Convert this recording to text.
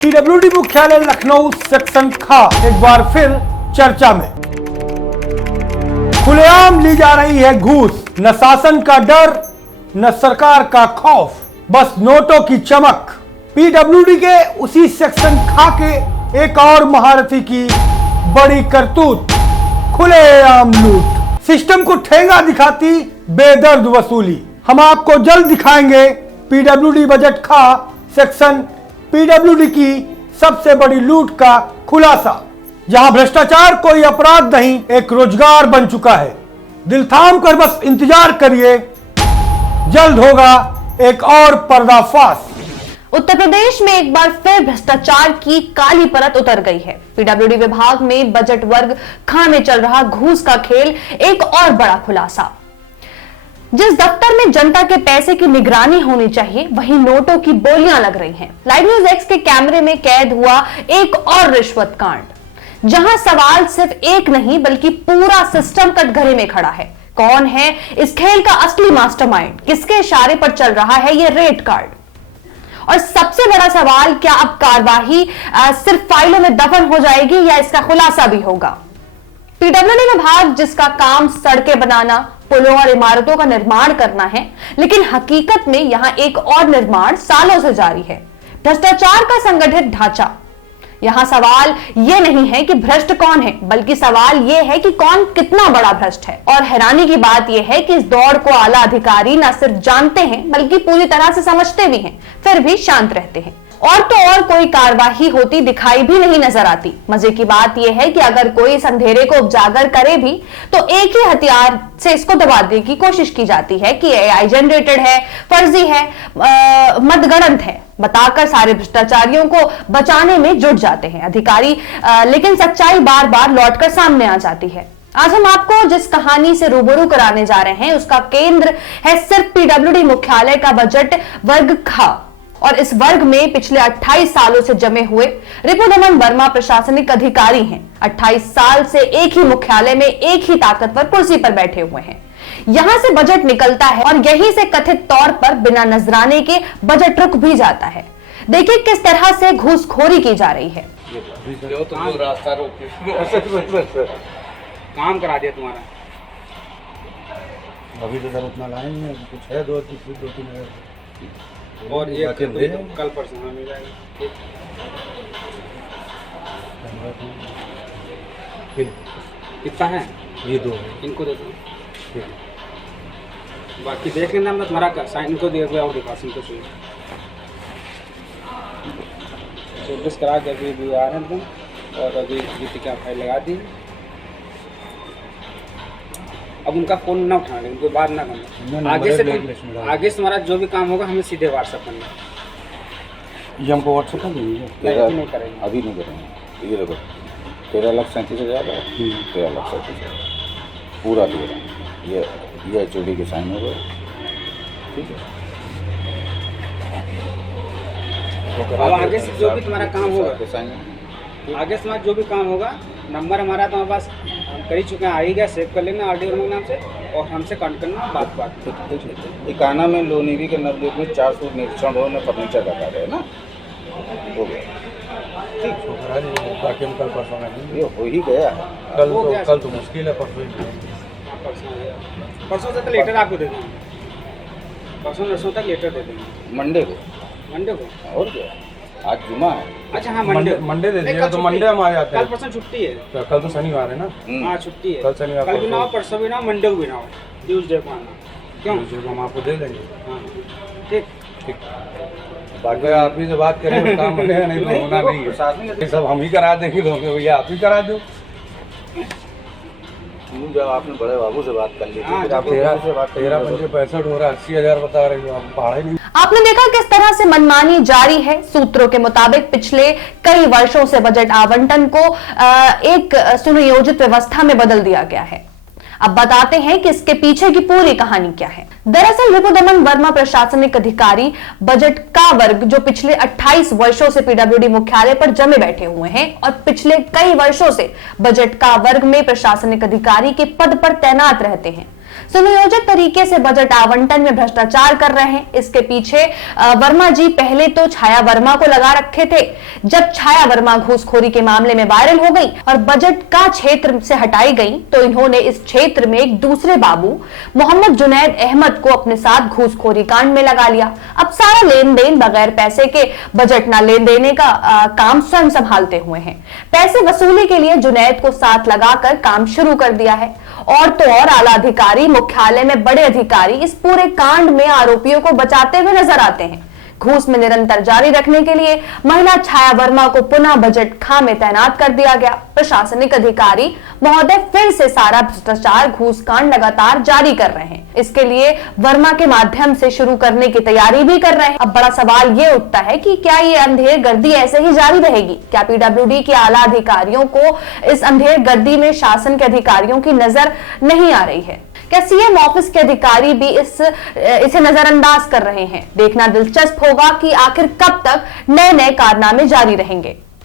PWD मुख्यालय Lucknow section खा एक बार फिर चर्चा में। खुलेआम ली जा रही है घूस, न शासन का डर न सरकार का खौफ, बस नोटों की चमक। पीडब्ल्यूडी के उसी सेक्शन खा के एक और महारथी की बड़ी करतूत, खुलेआम लूट। सिस्टम को ठेंगा दिखाती बेदर्द वसूली। हम आपको जल्द दिखाएंगे पीडब्ल्यूडी बजट खा सेक्शन पीडब्ल्यूडी की सबसे बड़ी लूट का खुलासा, जहां भ्रष्टाचार कोई अपराध नहीं एक रोजगार बन चुका है। दिल थाम कर बस इंतजार करिए, जल्द होगा एक और पर्दाफाश। उत्तर प्रदेश में एक बार फिर भ्रष्टाचार की काली परत उतर गई है। पीडब्ल्यूडी विभाग में बजट वर्ग खा में चल रहा घूस का खेल एक और बड़ा खुलासा। जिस दफ्तर में जनता के पैसे की निगरानी होनी चाहिए, वहीं नोटों की बोलियां लग रही हैं। लाइव न्यूज एक्स के कैमरे में कैद हुआ एक और रिश्वत कांड, जहां सवाल सिर्फ एक नहीं बल्कि पूरा सिस्टम कटघरे में खड़ा है। कौन है इस खेल का असली मास्टरमाइंड? किसके इशारे पर चल रहा है ये रेड कार्ड? और सबसे बड़ा सवाल, क्या अब कार्यवाही सिर्फ फाइलों में दफन हो जाएगी या इसका खुलासा भी होगा? पीडब्ल्यूडी विभाग जिसका काम सड़कें बनाना, पुलों और इमारतों का निर्माण करना है, लेकिन हकीकत में यहां एक और निर्माण सालों से जारी है, भ्रष्टाचार का संगठित ढांचा। यहां सवाल यह नहीं है कि भ्रष्ट कौन है, बल्कि सवाल यह है कि कौन कितना बड़ा भ्रष्ट है। और हैरानी की बात यह है कि इस दौड़ को आला अधिकारी न सिर्फ जानते हैं बल्कि पूरी तरह से समझते भी हैं, फिर भी शांत रहते हैं। और तो और कोई कार्यवाही होती दिखाई भी नहीं नजर आती। मजे की बात यह है कि अगर कोई इस अंधेरे को उजागर करे भी तो एक ही हथियार से इसको दबा देने की कोशिश की जाती है कि एआई जनरेटेड है, फर्जी है, मतगणत है, बताकर सारे भ्रष्टाचारियों को बचाने में जुट जाते हैं अधिकारी। लेकिन सच्चाई बार बार लौटकर सामने आ जाती है। आज हम आपको जिस कहानी से रूबरू कराने जा रहे हैं उसका केंद्र है सिर्फ पीडब्ल्यूडी मुख्यालय का बजट वर्ग खा। और इस वर्ग में पिछले 28 सालों से जमे हुए रिपुदमन वर्मा प्रशासनिक अधिकारी हैं। 28 साल से एक ही मुख्यालय में एक ही ताकतवर कुर्सी पर बैठे हुए हैं। यहां से बजट निकलता है और यहीं से कथित तौर पर बिना नजराने के बजट रुक भी जाता है। देखिए किस तरह से घूसखोरी की जा रही है। काम करा दिया तुम्हारा। अभी तो सर उतना लाए नहीं है, कुछ है दो तीन और ये कल परसों में मिल जाएगा। कितना है? ये दो है, इनको दे दो, बाकी देख लेना। मैं तुम्हारा साइन को दे दिया और दिखा इनको चाहिए सर्विस करा के अभी आ रहे हैं तुम। और अभी का फाइल लगा दी। अब उनका फोन ना उठाना, उनको बात ना करना। आगे से तुम्हारा जो भी काम होगा हमें सीधे व्हाट्सएप करना। ये हमको व्हाट्सएप कर देंगे? नहीं करेंगे, अभी नहीं करेंगे। ये देखो 13,37,000 है, 13,37,000 पूरा दे रहा हूँ। ये HOD के साइन हो गए, ठीक है। अब आगे से जो भी तुम्हारा काम होगा, आगे से तुम्हारा जो भी काम होगा, नंबर हमारा तुम्हारे पास कर ही चुके हैं, आ ही गया, सेव कर लेना RDO के नाम से और हमसे कॉन्टेक्ट करना। बात इकाना में लोनीवी के नवद्वीप में 400 निरीक्षण भवन में फर्नीचर का कार्य है ना, हो गया। ठीक, बाकी हम कल परसों में ये हो ही गया है। कल तो मुश्किल है, परसों से तो लेटर आपको दे देंगे। परसों तक लेटर दे देंगे। मंडे को और क्या, आज जुमा है। अच्छा हाँ, मंडे दे दीजिएगा तो मंडे हम आ जाते हैं। कल परसों छुट्टी है। तो कल तो शनिवार है ना? हाँ छुट्टी है। कल शनिवार, कल भी ना हो, परसों भी ना हो, मंडे को भी ना हो, ट्यूसडे को आना। क्यों? हम आपको दे देंगे। हाँ ठीक। बाकी आप ही से बात करें, काम बनेगा, नहीं तो होना नहीं है। सब हम ही करा देंगे, तो भैया आप ही करा दो। जब आपने बड़े बाबू से बात कर ली थी, फिर आप 13,65 हो रहा है, 80,000 बता रहे हो, आप पढ़ाई नहीं। आपने देखा किस तरह से मनमानी जारी है। सूत्रों के मुताबिक पिछले कई वर्षों से बजट आवंटन को एक सुनियोजित व्यवस्था में बदल दिया गया है। अब बताते हैं कि इसके पीछे की पूरी कहानी क्या है। दरअसल रिपुदमन वर्मा प्रशासनिक अधिकारी बजट का वर्ग जो पिछले 28 वर्षों से पीडब्ल्यूडी मुख्यालय पर जमे बैठे हुए हैं और पिछले कई वर्षों से बजट का वर्ग में प्रशासनिक अधिकारी के पद पर तैनात रहते हैं। सुनियोजित तरीके से बजट आवंटन में भ्रष्टाचार कर रहे हैं। इसके पीछे वर्मा जी पहले तो छाया वर्मा को लगा रखे थे। जब छाया वर्मा घूसखोरी के मामले में वायरल हो गई और बजट का क्षेत्र से हटाई गई तो इन्होंने इस क्षेत्र में एक दूसरे बाबू मोहम्मद जुनैद अहमद को अपने साथ घूसखोरी कांड में लगा लिया। अब सारा लेन देन बगैर पैसे के बजट न लेन देने का काम स्वयं संभालते हुए हैं। पैसे वसूली के लिए जुनैद को साथ लगाकर काम शुरू कर दिया है। और तो और आला अधिकारी, मुख्यालय में बड़े अधिकारी इस पूरे कांड में आरोपियों को बचाते हुए नजर आते हैं। घूस में निरंतर जारी रखने के लिए महिला छाया वर्मा को पुनः बजट खां में तैनात कर दिया गया। प्रशासनिक अधिकारी महोदय फिर से सारा भ्रष्टाचार घूस कांड लगातार जारी कर रहे हैं। इसके लिए वर्मा के माध्यम से शुरू करने की तैयारी भी कर रहे हैं। अब बड़ा सवाल ये उठता है कि क्या ये अंधेर गर्दी ऐसे ही जारी रहेगी? क्या पीडब्ल्यूडी के आला अधिकारियों को इस अंधेर गर्दी में शासन के अधिकारियों की नजर नहीं आ रही है? क्या सीएम ऑफिस के अधिकारी भी इसे नजरअंदाज कर रहे हैं? देखना दिलचस्प होगा कि आखिर कब तक नए नए कारनामे जारी रहेंगे।